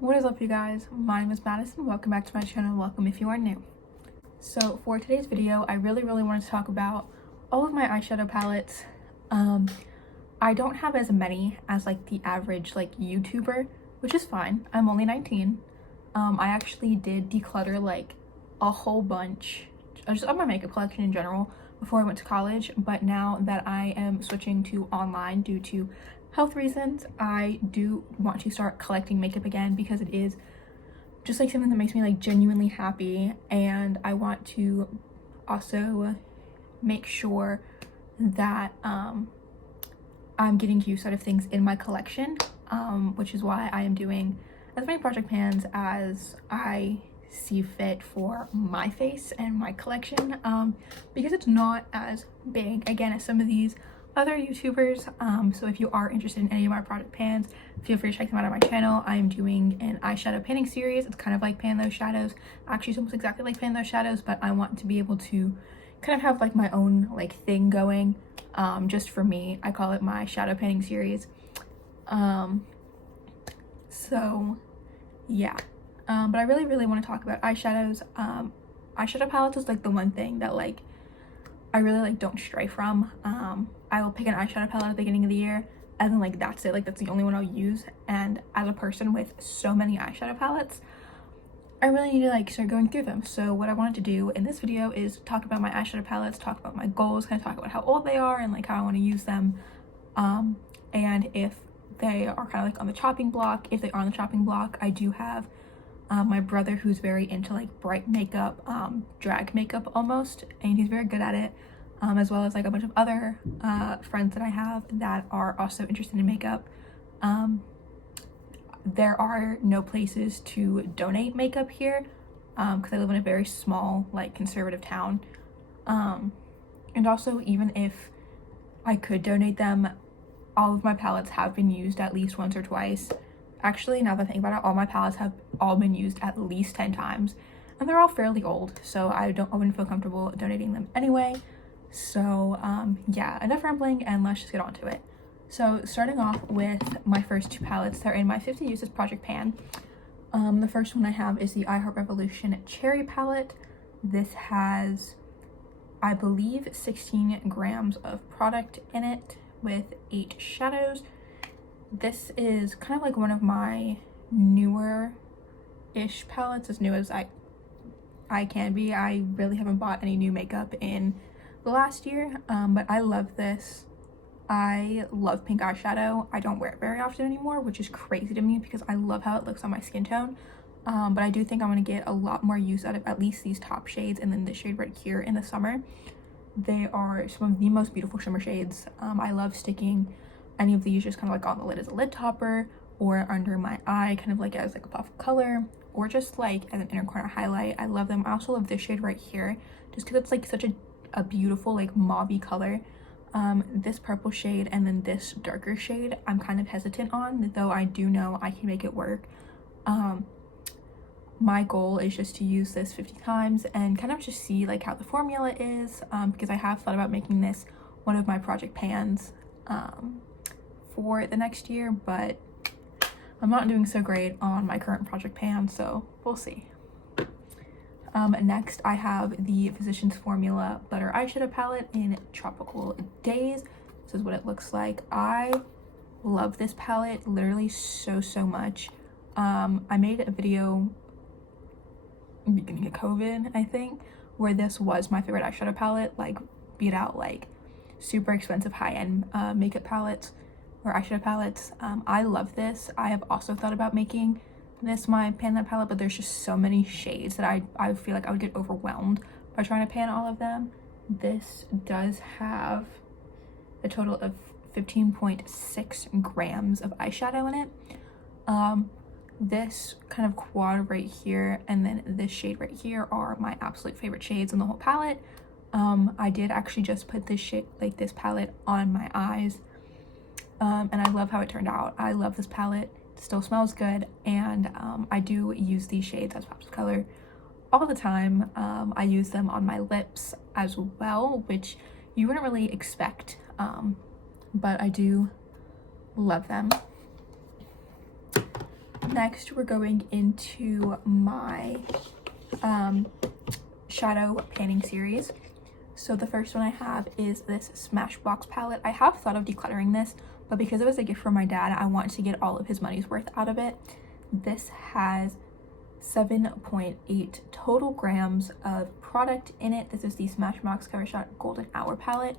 What is up, you guys? My name is Madison. Welcome back to my channel. Welcome if you are new. So for today's video, I really wanted to talk about all of my eyeshadow palettes. I don't have as many as like the average like YouTuber, which is fine. I'm only 19. I actually did declutter like a whole bunch just of my makeup collection in general before I went to college, but now that I am switching to online due to health reasons, I do want to start collecting makeup again because it is just like something that makes me like genuinely happy, and I want to also make sure that I'm getting use out of things in my collection, which is why I am doing as many project pans as I see fit for my face and my collection, because it's not as big again as some of these other YouTubers. So if you are interested in any of my project pans, feel free to check them out on my channel. I'm doing an eyeshadow panning series. It's kind of like Pan Those Shadows. Actually, it's almost exactly like Pan Those Shadows, but I want to be able to kind of have like my own like thing going, just for me. I call it my shadow panning series. So yeah. But I really want to talk about eyeshadows. Eyeshadow palettes is like the one thing that like I really like don't stray from. I will pick an eyeshadow palette at the beginning of the year, and then like that's it. Like that's the only one I'll use. And as a person with so many eyeshadow palettes, I really need to like start going through them. So what I wanted to do in this video is talk about my eyeshadow palettes, talk about my goals, kind of talk about how old they are and like how I want to use them, and if they are kind of like on the chopping block. If they are on the chopping block, I do have my brother who's very into like bright makeup, drag makeup almost, and he's very good at it, as well as like a bunch of other friends that I have that are also interested in makeup. There are no places to donate makeup here because I live in a very small like conservative town, and also even if I could donate them, all of my palettes have been used at least once or twice. Actually, now that I think about it, all my palettes have all been used at least 10 times, and they're all fairly old, so I wouldn't feel comfortable donating them anyway. So yeah, enough rambling, and let's just get on to it. So starting off with my first two palettes, they're in my 50 Uses project pan. The first one I have is the I Heart Revolution Cherry palette. This has, I believe, 16 grams of product in it with 8 shadows. This is kind of like one of my newer-ish palettes, as new as I can be. I really haven't bought any new makeup in the last year, but I love this. I love pink eyeshadow. I don't wear it very often anymore, which is crazy to me because I love how it looks on my skin tone. But I do think I'm going to get a lot more use out of at least these top shades and then this shade right here in the summer. They are some of the most beautiful shimmer shades. I love sticking any of these just kind of like on the lid as a lid topper, or under my eye kind of like as like a puff of color, or just like as an inner corner highlight. I love them. I also love this shade right here just because it's like such a beautiful like mauvey color. This purple shade and then this darker shade I'm kind of hesitant on, though I do know I can make it work. My goal is just to use this 50 times and kind of just see like how the formula is, because I have thought about making this one of my project pans for the next year, but I'm not doing so great on my current project pan, so we'll see. Next I have the Physicians Formula Butter Eyeshadow Palette in Tropical Days. This is what it looks like. I love this palette literally so much. I made a video beginning of COVID, I think, where this was my favorite eyeshadow palette, like beat out like super expensive high-end makeup palettes or eyeshadow palettes. I love this. I have also thought about making this my pan palette, but there's just so many shades that I feel like I would get overwhelmed by trying to pan all of them. This does have a total of 15.6 grams of eyeshadow in it. This kind of quad right here and then this shade right here are my absolute favorite shades in the whole palette. I did actually just put this shade, like this palette, on my eyes, and I love how it turned out. I love this palette. It still smells good, and I do use these shades as pops of color all the time. I use them on my lips as well, which you wouldn't really expect, but I do love them. Next, we're going into my shadow painting series. So the first one I have is this Smashbox palette. I have thought of decluttering this, but because it was a gift from my dad, I want to get all of his money's worth out of it. This has 7.8 total grams of product in it. This is the Smashbox Cover Shot Golden Hour palette,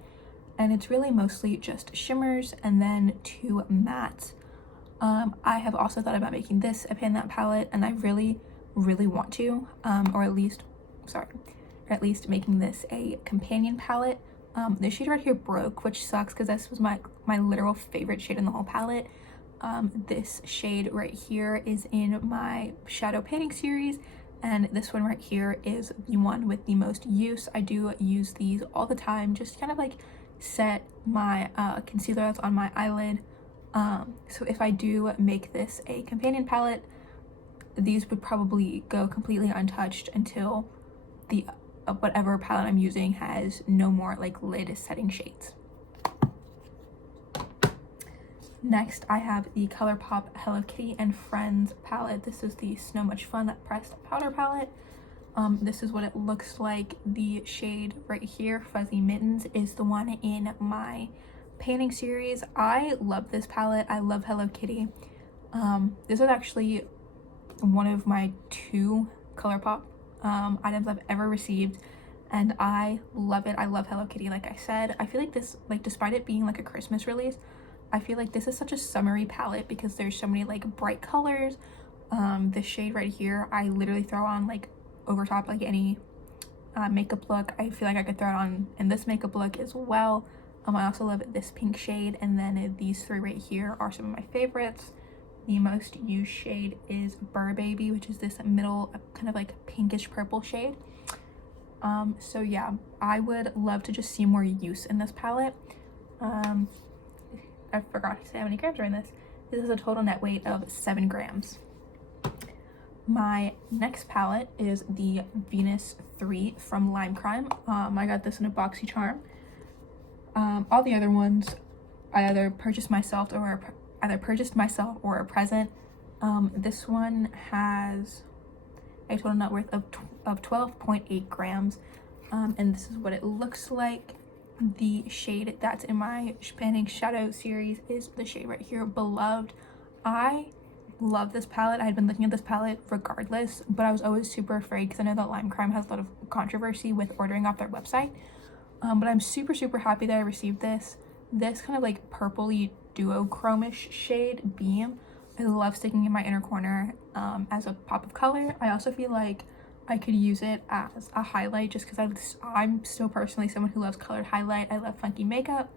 and it's really mostly just shimmers and then 2 mattes. I have also thought about making this a pan that palette, and I really want to, or at least making this a companion palette. This shade right here broke, which sucks because this was my literal favorite shade in the whole palette. This shade right here is in my shadow painting series, and this one right here is the one with the most use. I do use these all the time, just kind of like set my concealer that's on my eyelid. So if I do make this a companion palette, these would probably go completely untouched until the whatever palette I'm using has no more like lid setting shades. Next, I have the ColourPop Hello Kitty and Friends palette. This is the So Much Fun, that pressed powder palette. This is what it looks like. The shade right here, Fuzzy Mittens, is the one in my painting series. I love this palette. I love Hello Kitty. This is actually one of my 2 ColourPop items I've ever received, and I love it. I love Hello Kitty, like I said. I feel like this, like, despite it being like a Christmas release, I feel like this is such a summery palette because there's so many like bright colors. This shade right here, I literally throw on like over top like any makeup look. I feel like I could throw it on in this makeup look as well. I also love this pink shade, and then these 3 right here are some of my favorites. The most used shade is Burr Baby, which is this middle kind of like pinkish purple shade. So yeah, I would love to just see more use in this palette. I forgot to say how many grams are in this. This is a total net weight of 7 grams. My next palette is the Venus 3 from Lime Crime. I got this in a BoxyCharm. All the other ones I either purchased myself or a present. This one has a total net worth of 12.8 grams, and this is what it looks like. The shade that's in my Painting Shadow series is the shade right here, Beloved. I love this palette. I had been looking at this palette regardless, but I was always super afraid because I know that Lime Crime has a lot of controversy with ordering off their website. But I'm super happy that I received this kind of like purpley duochromish shade, Beam. I love sticking in my inner corner as a pop of color. I also feel like I could use it as a highlight just because I'm still personally someone who loves colored highlight. I love funky makeup,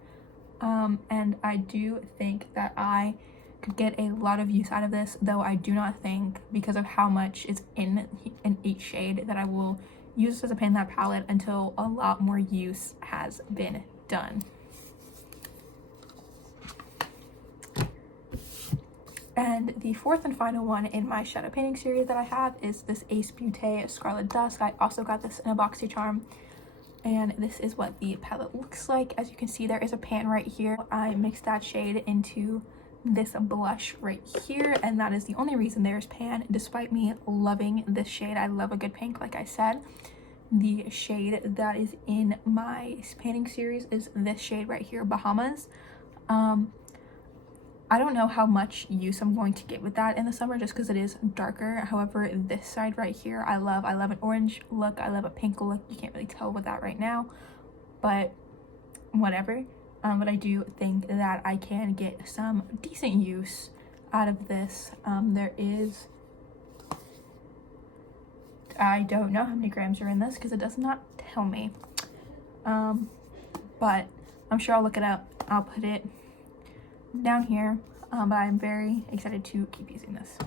and I do think that I could get a lot of use out of this, though I do not think, because of how much is in each shade, that I will use this as a pan that palette until a lot more use has been done. And the 4th and final one in my shadow painting series that I have is this Ace Beauté Scarlet Dusk. I also got this in a BoxyCharm, and this is what the palette looks like. As you can see, there is a pan right here. I mixed that shade into this blush right here, and that is the only reason there's pan, despite me loving this shade. I love a good pink, like I said. The shade that is in my painting series is this shade right here, Bahamas. I don't know how much use I'm going to get with that in the summer just because it is darker. However, this side right here, I love an orange look. I love a pink look. You can't really tell with that right now, but whatever. But I do think that I can get some decent use out of this. There is, I don't know how many grams are in this because it does not tell me. But I'm sure I'll look it up. I'll put it down here, but I'm very excited to keep using this.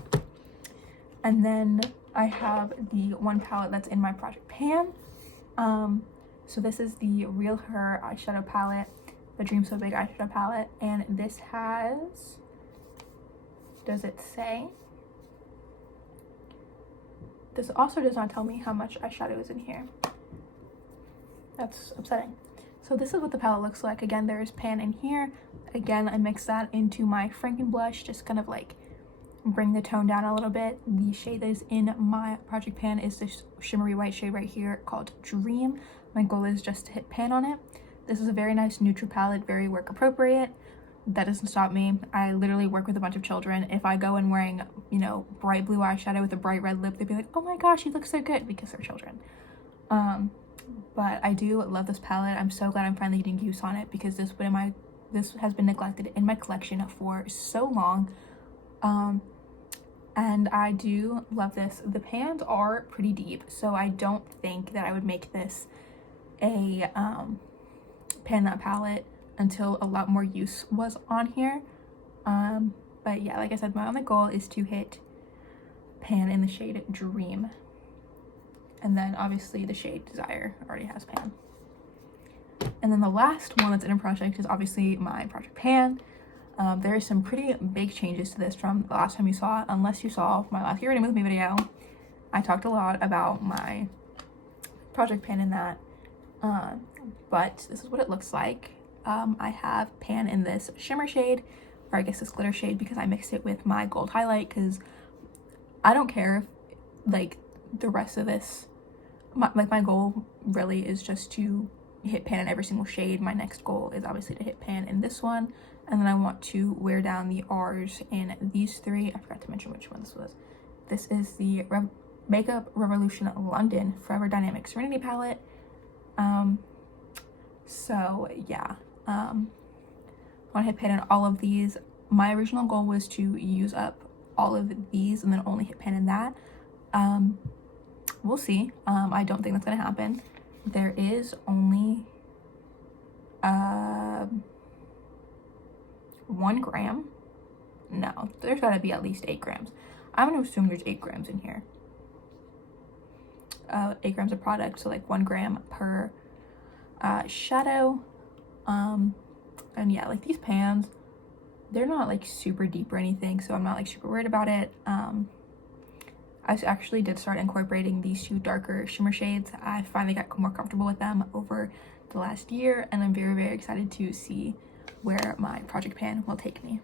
And then I have the one palette that's in my project pan. So this is the Real Her eyeshadow palette, the Dream So Big eyeshadow palette, and this has, does it say? This also does not tell me how much eyeshadow is in here. That's upsetting. So this is what the palette looks like. Again, there is pan in here. Again, I mixed that into my Franken blush, just kind of like bring the tone down a little bit. The shade that is in my project pan is this shimmery white shade right here called Dream. My goal is just to hit pan on it. This is a very nice neutral palette, very work appropriate. That doesn't stop me. I literally work with a bunch of children. If I go in wearing, you know, bright blue eyeshadow with a bright red lip, they'd be like, oh my gosh, you look so good, because they're children. But I do love this palette. I'm so glad I'm finally getting use on it, because this has been neglected in my collection for so long. And I do love this. The pans are pretty deep, so I don't think that I would make this a pan that palette until a lot more use was on here. But yeah, like I said, my only goal is to hit pan in the shade Dream. And then obviously the shade Desire already has pan. And then the last one that's in a project is obviously my project pan. There are some pretty big changes to this from the last time you saw it. Unless you saw my last Get Ready With Me video, I talked a lot about my project pan in that. But this is what it looks like. I have pan in this shimmer shade, or I guess this glitter shade, because I mixed it with my gold highlight, because I don't care if like the rest of this, my goal really is just to hit pan in every single shade. My next goal is obviously to hit pan in this one, and then I want to wear down the R's in these three. I forgot to mention which one this was. This is the Makeup Revolution London Forever Dynamic Serenity palette. So yeah, I want to hit pan in all of these. My original goal was to use up all of these and then only hit pan in that. We'll see. I don't think that's gonna happen. There is only 1 gram. No, there's gotta be at least 8 grams. I'm gonna assume there's 8 grams in here. 8 grams of product, so like 1 gram per shadow. And yeah, like these pans, they're not like super deep or anything, so I'm not like super worried about it. I actually did start incorporating these 2 darker shimmer shades. I finally got more comfortable with them over the last year, and I'm very, very excited to see where my project pan will take me.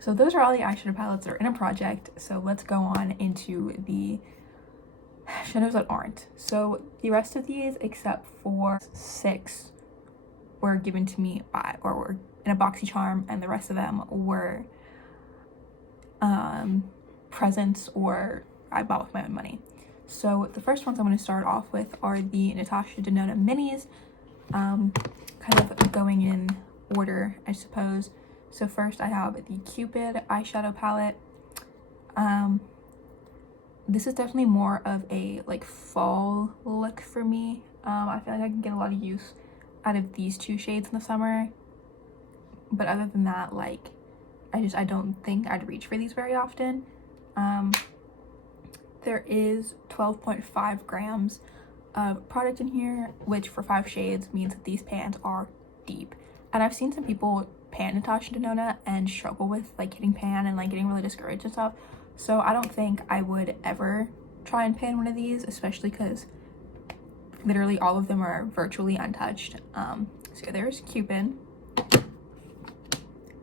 So those are all the eyeshadow palettes that are in a project. So let's go on into the shadows that aren't. So the rest of these, except for 6, were given to me by, or were in a BoxyCharm, and the rest of them were presents or I bought with my own money. So the first ones I'm going to start off with are the Natasha Denona minis, kind of going in order, I suppose. So first I have the Cupid eyeshadow palette. This is definitely more of a like fall look for me. I feel like I can get a lot of use out of these 2 shades in the summer, but other than that, like I don't think I'd reach for these very often. There is 12.5 grams of product in here, which for 5 shades means that these pans are deep. And I've seen some people pan Natasha Denona and struggle with like hitting pan and like getting really discouraged and stuff. So I don't think I would ever try and pan one of these, especially because literally all of them are virtually untouched. So there's Cupid.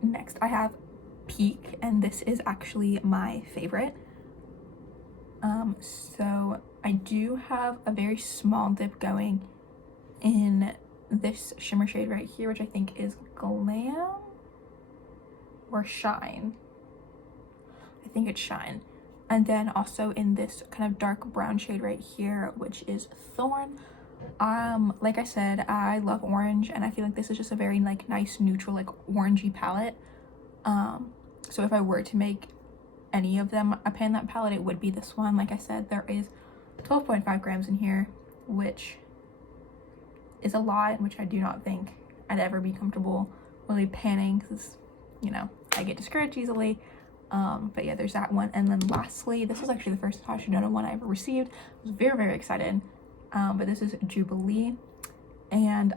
Next I have Peak, and this is actually my favorite. So I do have a very small dip going in this shimmer shade right here, which I think is Glam or Shine. I think it's Shine. And then also in this kind of dark brown shade right here, which is Thorn. Like I said, I love orange, and I feel like this is just a very like nice neutral like orangey palette. So if I were to make any of them a pan that palette, it would be this one. Like I said, there is 12.5 grams in here, which is a lot, which I do not think I'd ever be comfortable really panning, because, you know, I get discouraged easily. But yeah, there's that one. And then lastly, this was actually the first Natasha Denona one I ever received. I was very, very excited. But this is Jubilee, and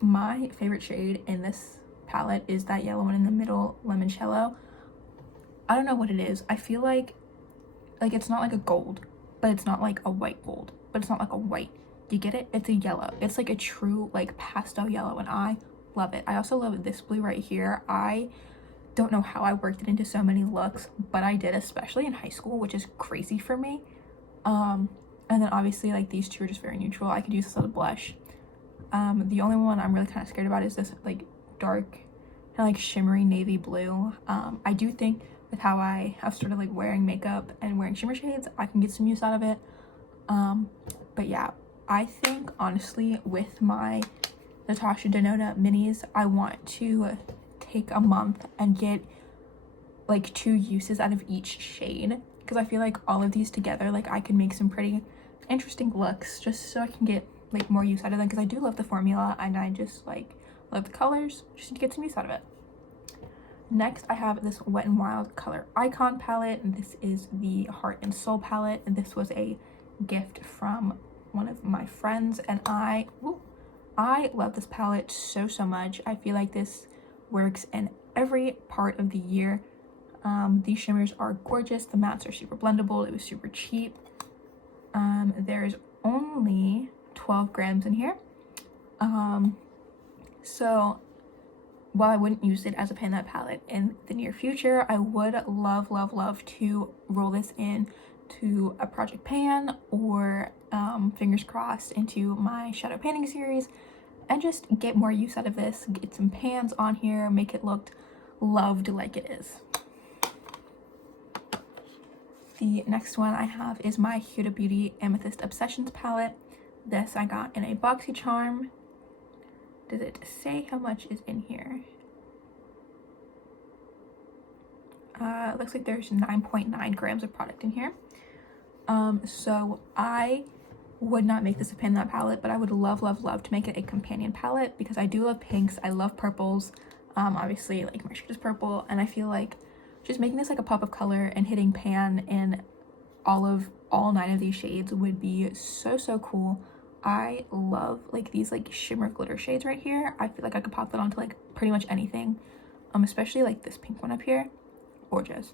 my favorite shade in this palette is that yellow one in the middle, Limoncello. I don't know what it is. I feel like it's not like a gold, but it's not like a white gold, but it's not like a white. You get it? It's a yellow. It's like a true like pastel yellow, and I love it. I also love this blue right here. I don't know how I worked it into so many looks, but I did, especially in high school, which is crazy for me. And then obviously like these two are just very neutral. I could use this as a blush. The only one I'm really kind of scared about is this like dark kind of like shimmery navy blue. I do think with how I have started like wearing makeup and wearing shimmer shades, I can get some use out of it. But yeah, I think honestly with my Natasha Denona minis, I want to take a month and get like 2 uses out of each shade, because I feel like all of these together, like I can make some pretty interesting looks just so I can get like more use out of them, because I do love the formula and I just like love the colors, just to get some use out of it. Next, I have this Wet n Wild color icon palette, and this is the Heart and Soul palette, and this was a gift from one of my friends, and I love this palette so much. I feel like this works in every part of the year. These shimmers are gorgeous. The mattes are super blendable. It was super cheap. There's only 12 grams in here. So while I wouldn't use it as a pan that palette in the near future, I would love to roll this in to a project pan, or fingers crossed into my shadow painting series, and just get more use out of this, get some pans on here, make it look loved like it is. The next one I have is my Huda Beauty Amethyst Obsessions palette. This I got in a BoxyCharm. Does it say how much is in here? It looks like there's 9.9 grams of product in here. So I would not make this a pan that palette, but I would love to make it a companion palette, because I do love pinks, I love purples. Obviously like my shirt is purple, and I feel like just making this like a pop of color and hitting pan in all 9 of these shades would be so cool. I love like these like shimmer glitter shades right here. I feel like I could pop that onto like pretty much anything, especially like this pink one up here. Gorgeous.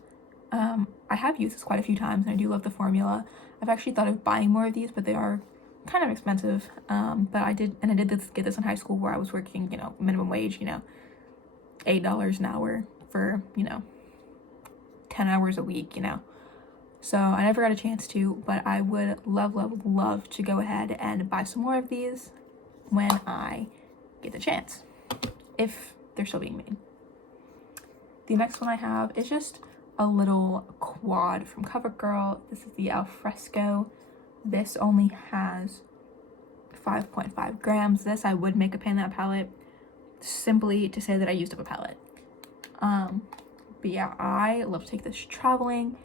I have used this quite a few times, and I do love the formula. I've actually thought of buying more of these, but they are kind of expensive. But I did get this in high school, where I was working, you know, minimum wage, you know, $8 an hour for, you know, 10 hours a week, you know. So I never got a chance to, but I would love to go ahead and buy some more of these when I get the chance, if they're still being made. The next one I have is just a little quad from CoverGirl. This is the Alfresco. This only has 5.5 grams. This I would make a pan that palette, simply to say that I used up a palette. But yeah, I love to take this traveling.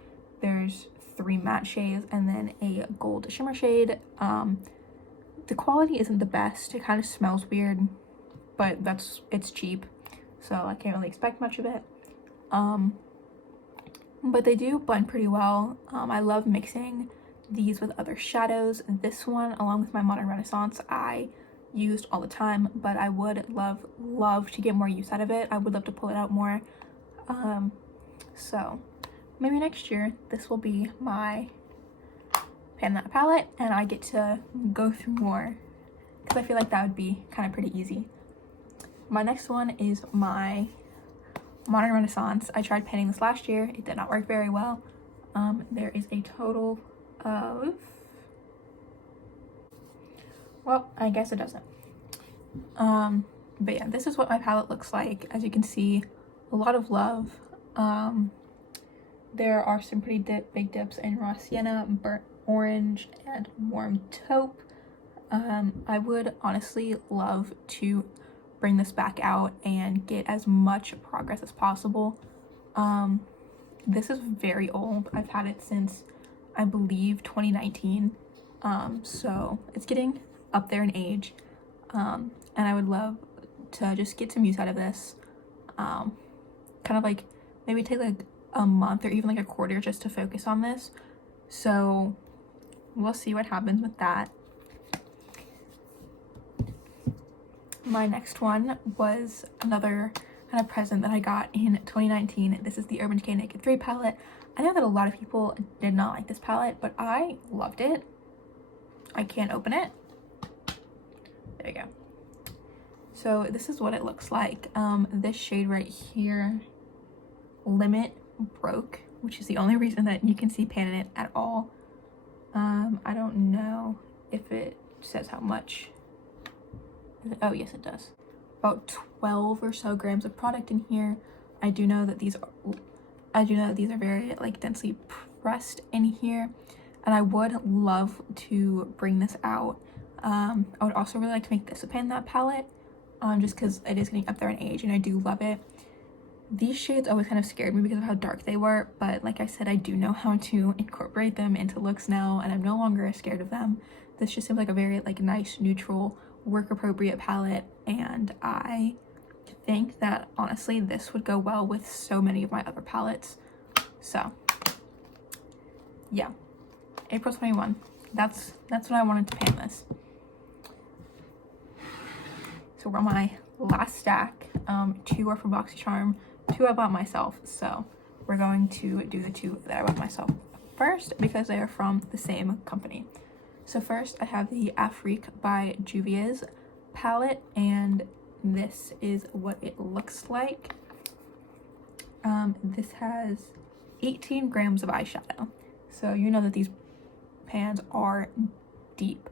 There's 3 matte shades and then a gold shimmer shade. The quality isn't the best. It kind of smells weird, but it's cheap, so I can't really expect much of it. But they do blend pretty well. I love mixing these with other shadows. This one, along with my Modern Renaissance, I used all the time, but I would love to get more use out of it. I would love to pull it out more. So maybe next year this will be my pan that palette, and I get to go through more, because I feel like that would be kind of pretty easy. My next one is my Modern Renaissance. I tried painting this last year. It did not work very well. There is a total of, well, I guess it doesn't. But yeah, this is what my palette looks like. As you can see, a lot of love. There are some pretty big dips in Raw Sienna, Burnt Orange, and Warm Taupe. I would honestly love to bring this back out and get as much progress as possible. This is very old. I've had it since, I believe, 2019. So it's getting up there in age. And I would love to just get some use out of this. Kind of like maybe take like a month or even like a quarter just to focus on this. So we'll see what happens with that. My next one was another kind of present that I got in 2019. This is the Urban Decay Naked 3 palette. I know that a lot of people did not like this palette, but I loved it. I can't open it. There you go. So this is what it looks like. This shade right here, limit broke, which is the only reason that you can see pan in it at all. I don't know if it says how much. Oh yes, it does. About 12 or so grams of product in here. I do know that these are very like densely pressed in here, and I would love to bring this out. I would also really like to make this a pan that palette, just because it is getting up there in age and I do love it. These shades always kind of scared me because of how dark they were, but like I said, I do know how to incorporate them into looks now, and I'm no longer as scared of them. This just seems like a very like nice, neutral, work appropriate palette, and I think that honestly this would go well with so many of my other palettes. So yeah, April 21. That's when I wanted to pan this. So we're on my last stack. 2 are from BoxyCharm, 2 I bought myself. So we're going to do the 2 that I bought myself first because they are from the same company. So first I have the Afrique by Juvia's palette, and this is what it looks like. This has 18 grams of eyeshadow. So you know that these pans are deep.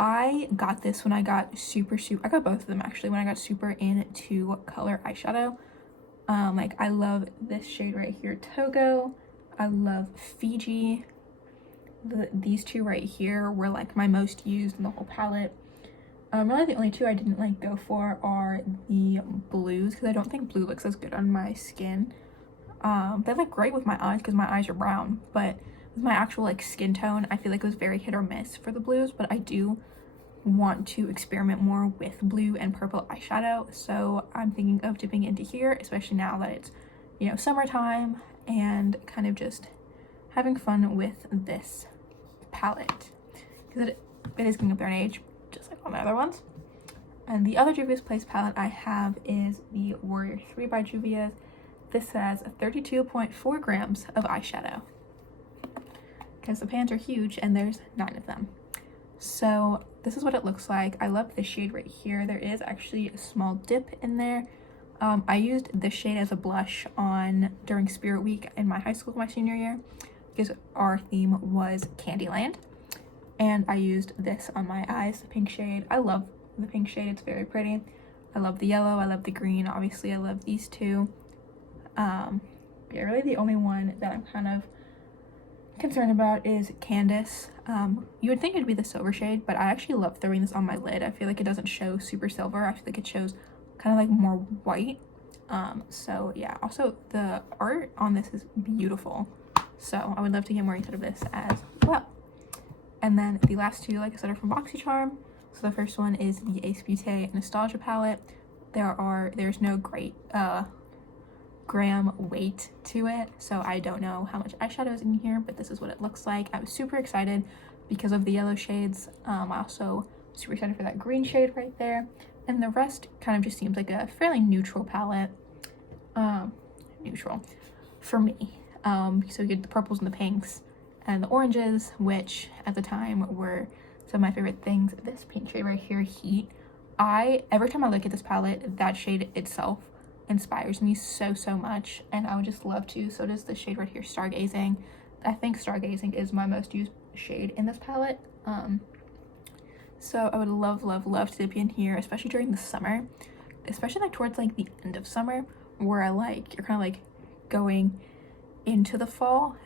I got this when I got I got both of them actually when I got super into color eyeshadow. Like I love this shade right here, Togo. I love Fiji. These 2 right here were like my most used in the whole palette. Really the only 2 I didn't like go for are the blues, because I don't think blue looks as good on my skin. They look great with my eyes because my eyes are brown, but with my actual like skin tone, I feel like it was very hit or miss for the blues. But I do want to experiment more with blue and purple eyeshadow, so I'm thinking of dipping into here, especially now that it's, you know, summertime, and kind of just having fun with this palette because it is getting up there in age, just like all my other ones. And the other Juvia's Place palette I have is the Warrior 3 by Juvia's. This has 32.4 grams of eyeshadow because the pans are huge and there's 9 of them. So this is what it looks like. I love this shade right here. There is actually a small dip in there. I used this shade as a blush on during Spirit Week in my high school my senior year because our theme was Candyland, and I used this on my eyes, the pink shade. I love the pink shade, it's very pretty. I love the yellow, I love the green, obviously I love these 2. Yeah, really the only one that I'm kind of concerned about is Candace. You would think it'd be the silver shade, but I actually love throwing this on my lid. I feel like it doesn't show super silver. I feel like it shows kind of like more white. So yeah, also the art on this is beautiful, so I would love to get more use out of this as well. And then the last 2, like I said, are from BoxyCharm. So the first one is the Ace Beauté Nostalgia palette. There's no great gram weight to it, so I don't know how much eyeshadow is in here, but this is what it looks like. I was super excited because of the yellow shades. I also was super excited for that green shade right there, and the rest kind of just seems like a fairly neutral palette. Neutral for me. So you get the purples and the pinks and the oranges, which at the time were some of my favorite things. This pink shade right here, Heat. Every time I look at this palette, that shade itself inspires me so much, and I would just love to. So does this shade right here, Stargazing. I think Stargazing is my most used shade in this palette. So I would love to dip in here, especially during the summer, especially like towards like the end of summer, where you're kind of like going into the fall.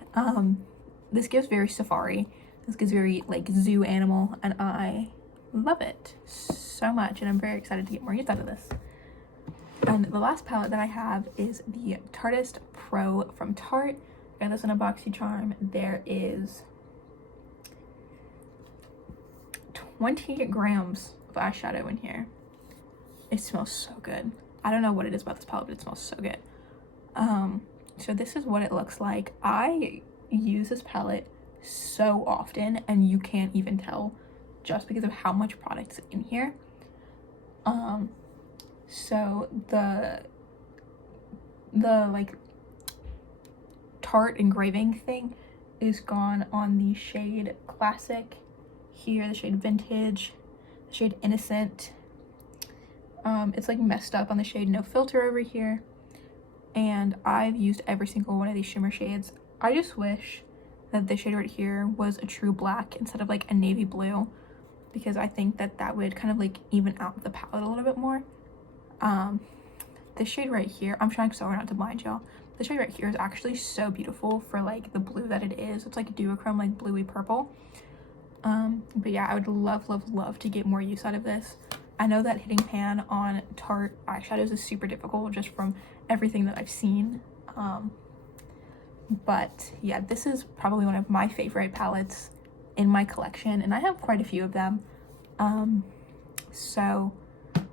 This gives very safari, this gives very like zoo animal, and I love it so much, and I'm very excited to get more use out of this. And the last palette that I have is the Tartist Pro from Tarte. I got this in a BoxyCharm. There is 20 grams of eyeshadow in here. It smells so good. I don't know what it is about this palette, but it smells so good. So this is what it looks like. I use this palette so often, and you can't even tell just because of how much product's in here. So the like Tarte engraving thing is gone on the shade Classic here, the shade Vintage, the shade Innocent. It's like messed up on the shade No Filter over here, and I've used every single one of these shimmer shades. I just wish that this shade right here was a true black instead of like a navy blue, because I think that that would kind of like even out the palette a little bit more. This shade right here, I'm trying so hard not to blind y'all. This shade right here is actually so beautiful for like the blue that it is. It's like duochrome, like bluey purple. But yeah, I would love to get more use out of this. I know that hitting pan on Tarte eyeshadows is super difficult just from everything that I've seen. But yeah, this is probably one of my favorite palettes in my collection, and I have quite a few of them. So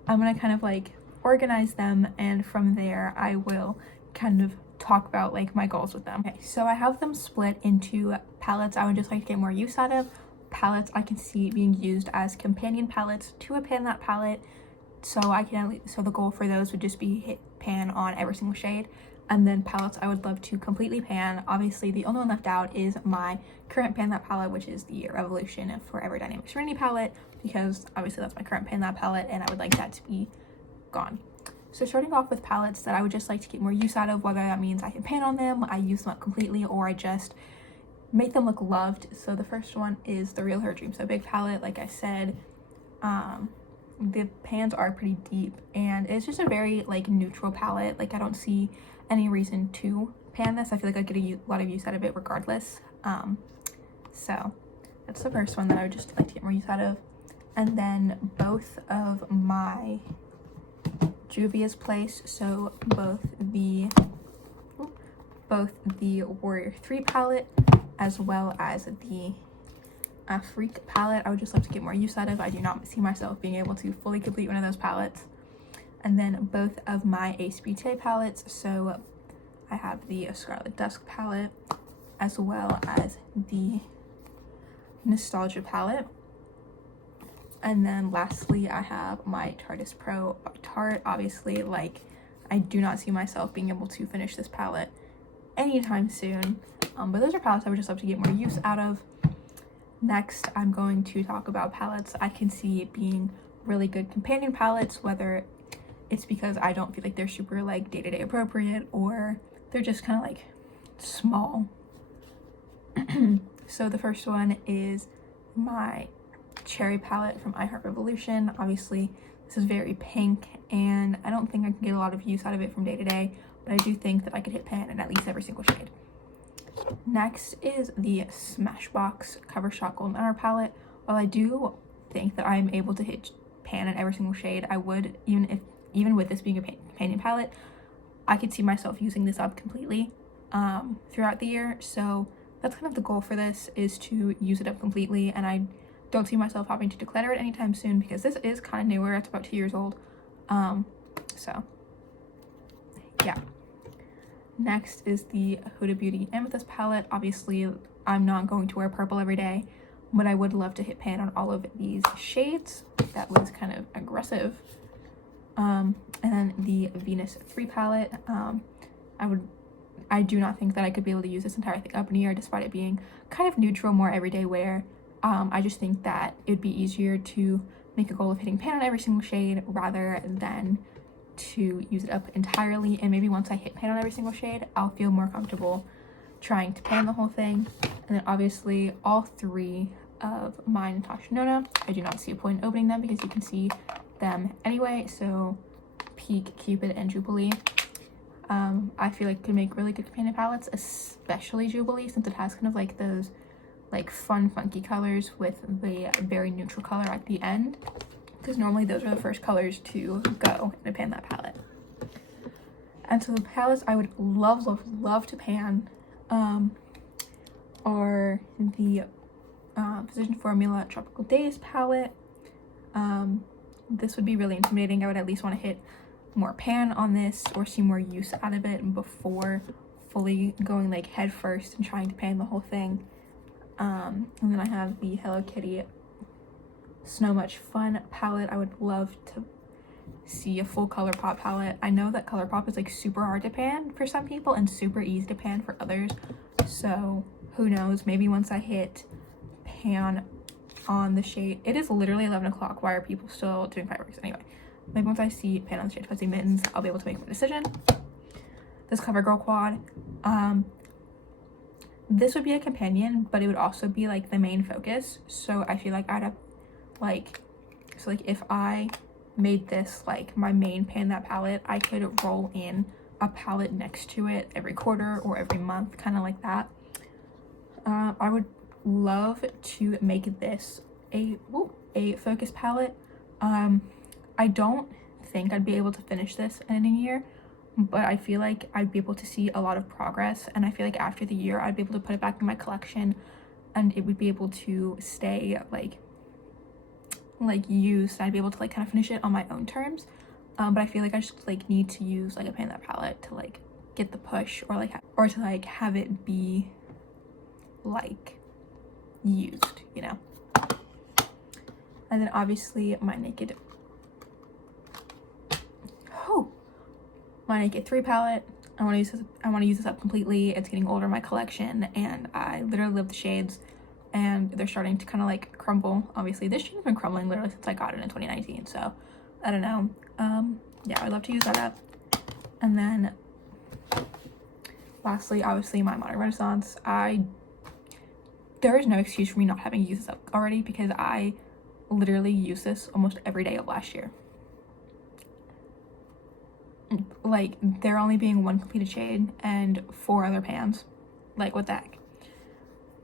I'm gonna kind of like organize them, and from there I will kind of talk about like my goals with them. Okay, so I have them split into palettes I would just like to get more use out of, palettes I can see being used as companion palettes to a pan that palette, so I can at least, so the goal for those would just be hit pan on every single shade, and then palettes I would love to completely pan. Obviously the only one left out is my current pan that palette, which is the Revolution Forever Dynamic Serenity palette, because obviously that's my current pan that palette and I would like that to be gone. So starting off with palettes that I would just like to get more use out of, whether that means I can pan on them, I use them up completely, or I just make them look loved. So the first one is the Real Her Dream So Big palette. Like I said, the pans are pretty deep and it's just a very like neutral palette. Like I don't see any reason to pan this. I feel like I get a lot of use out of it regardless. So that's the first one that I would just like to get more use out of. And then both of my Juvia's Place, so both the Warrior 3 palette as well as the Freak palette, I would just love to get more use out of. I do not see myself being able to fully complete one of those palettes. And then both of my Ace Beauté palettes, so I have the Scarlet Dusk palette as well as the Nostalgia palette. And then lastly, I have my Tarteist Pro by Tarte. Obviously, like, I do not see myself being able to finish this palette anytime soon. But those are palettes I would just love to get more use out of. Next, I'm going to talk about palettes I can see being really good companion palettes, whether it's because I don't feel like they're super like day-to-day appropriate, or they're just kind of like small. So the first one is my Cherry palette from I Heart Revolution. Obviously this is very pink and I don't think I can get a lot of use out of it from day to day, but I do think that I could hit pan in at least every single shade. Next is the Smashbox Cover Shot Golden Hour palette. While I do think that I'm able to hit pan in every single shade, I would, even with this being a companion palette, I could see myself using this up completely throughout the year. So that's kind of the goal for this, is to use it up completely, and I don't see myself having to declutter it anytime soon because this is kind of newer. It's about 2 years old. So yeah. Next is the Huda Beauty Amethyst palette. Obviously I'm not going to wear purple every day, but I would love to hit pan on all of these shades. That was kind of aggressive. And then the Venus 3 palette. I do not think that I could be able to use this entire thing up in here, despite it being kind of neutral, more everyday wear. I just think that it would be easier to make a goal of hitting pan on every single shade rather than to use it up entirely. And maybe once I hit pan on every single shade, I'll feel more comfortable trying to pan the whole thing. And then obviously all three of my Natasha Nona, I do not see a point in opening them because you can see them anyway. So Peak, Cupid, and Jubilee. I feel like could make really good companion palettes, especially Jubilee, since it has kind of like those like fun funky colors with the very neutral color at the end, because normally those are the first colors to go in a pan that palette. And so the palettes I would love to pan are the Physician Formula Tropical Days palette. This would be really intimidating. I would at least want to hit more pan on this or see more use out of it before fully going like head first and trying to pan the whole thing. And then I have the Hello Kitty Snow Much Fun palette. I would love to see a full ColourPop palette. I know that ColourPop is like super hard to pan for some people and super easy to pan for others, so who knows, maybe once I hit pan on the shade, it is literally 11 o'clock, why are people still doing fireworks? Anyway, maybe once I see pan on the shade Fuzzy Mittens, I'll be able to make my decision. this CoverGirl quad. This would be a companion, but it would also be like the main focus. So I feel like I'd have like, so like if I made this like my main pan that palette, I could roll in a palette next to it every quarter or every month, kind of like that. I would love to make this a focus palette. I don't think I'd be able to finish this in a year, but I feel like I'd be able to see a lot of progress, and I feel like after the year I'd be able to put it back in my collection and it would be able to stay like used. I'd be able to like kind of finish it on my own terms. But I feel like I just like need to use like a pan that palette to like get the push, or like or to like have it be like used, you know. And then obviously my Naked 3 palette. I want to use this up completely. It's getting older in my collection, and I literally love the shades, and they're starting to kind of like crumble. Obviously this shade's been crumbling literally since I got it in 2019, so I don't know. Yeah, I'd love to use that up. And then lastly, obviously my Modern Renaissance. There is no excuse for me not having used this up already, because I literally used this almost every day of last year. Like, there only being one completed shade and 4 other pans. Like, what the heck?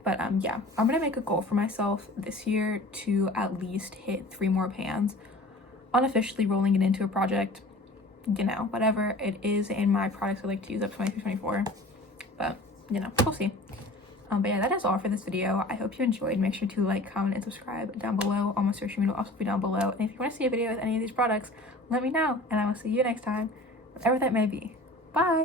But yeah, I'm gonna make a goal for myself this year to at least hit 3 more pans, unofficially rolling it into a project, you know, whatever it is in my products I like to use up 2024. But you know, we'll see. But yeah, that is all for this video. I hope you enjoyed. Make sure to like, comment, and subscribe down below. All my social media will also be down below. And if you want to see a video with any of these products, let me know, and I will see you next time, whatever that may be. Bye.